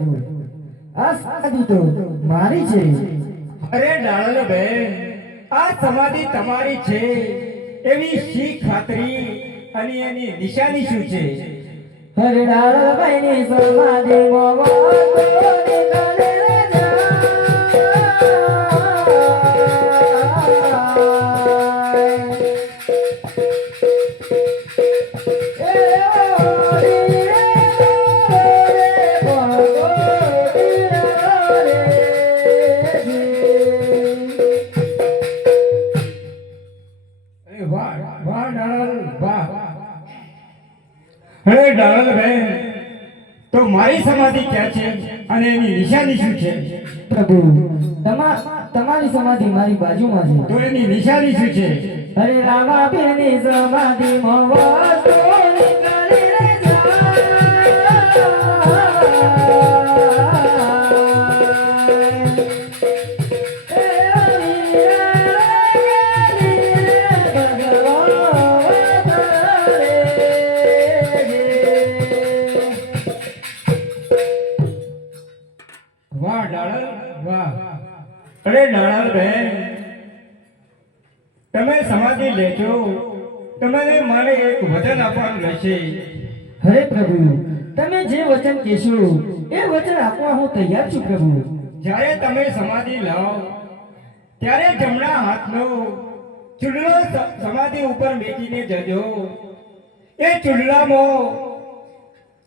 આ સમાધિ તો મારી છે. અરે ડાળલ બેન આ સમાધિ તમારી છે. એવી શી ખાતરી અને એની નિશાની શું છે? હરડાળ ભાઈની સમાધિ મોવા અરે ડાળલબેન તો મારી સમાધિ ક્યાં છે અને એની નિશાની શું છે? પ્રભુ તમા તમારી સમાધિ મારી બાજુમાં છે. તો એની નિશાની શું છે? અરે રામા બેની સમાધિ મોવા વાહ અરે ડાળલ બેન તમે સમાધિ લેજો. તમારે મારે એક વચન આપવાનું રહેશે. હરે પ્રભુ તમે જે વચન કહેશો એ વચન આપવા હું તૈયાર છું પ્રભુ. જ્યારે તમે સમાધિ લાવો ત્યારે જમણા હાથનો ચૂડલો સમાધિ ઉપર મેકીને જજો. એ ચૂડલામાં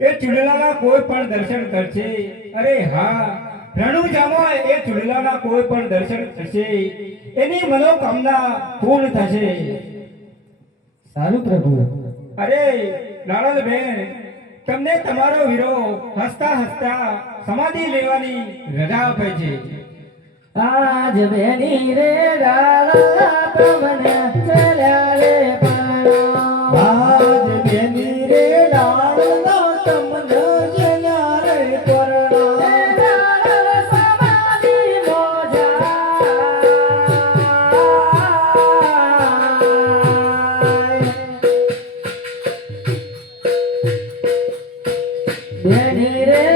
એ ચૂડલામાં કોઈ પણ દર્શન કરશે. અરે હા રણુજામાં એ ચૂડલાના કોઈ પણ દર્શન થશે એની મનોકામના પૂર્ણ થશે. સારું પ્રભુ. અરે લાડલ બેન તમને તમારો હીરો હસતા હસતા સમાધિ લેવાની રજા આપે છે. આજ બેની રે ડાળા તમને ચલ્યા રે રે રે રે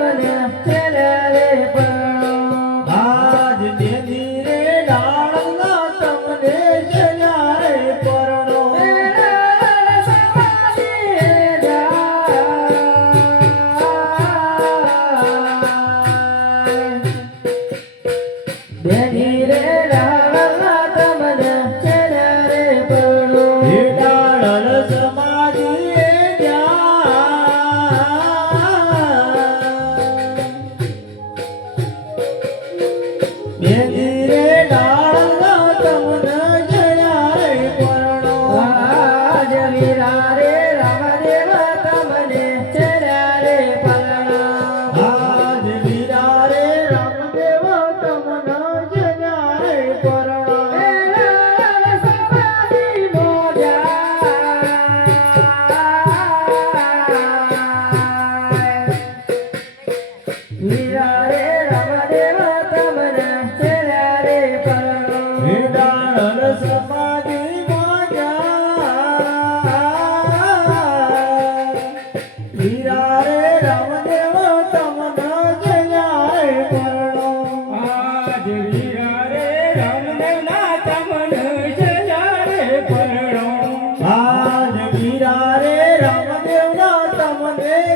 તમને આજ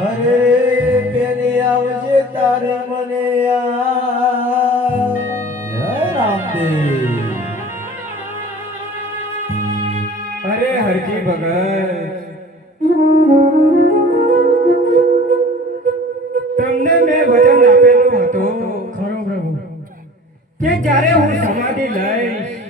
હરે પેલી આવજે તારે મને આ જય રામદેવ. અરે હરજી ભગત. તમને મેં વચન આપેલું હતું. ખરો પ્રભુ. કે જ્યારે હું સમાધિ લઈશ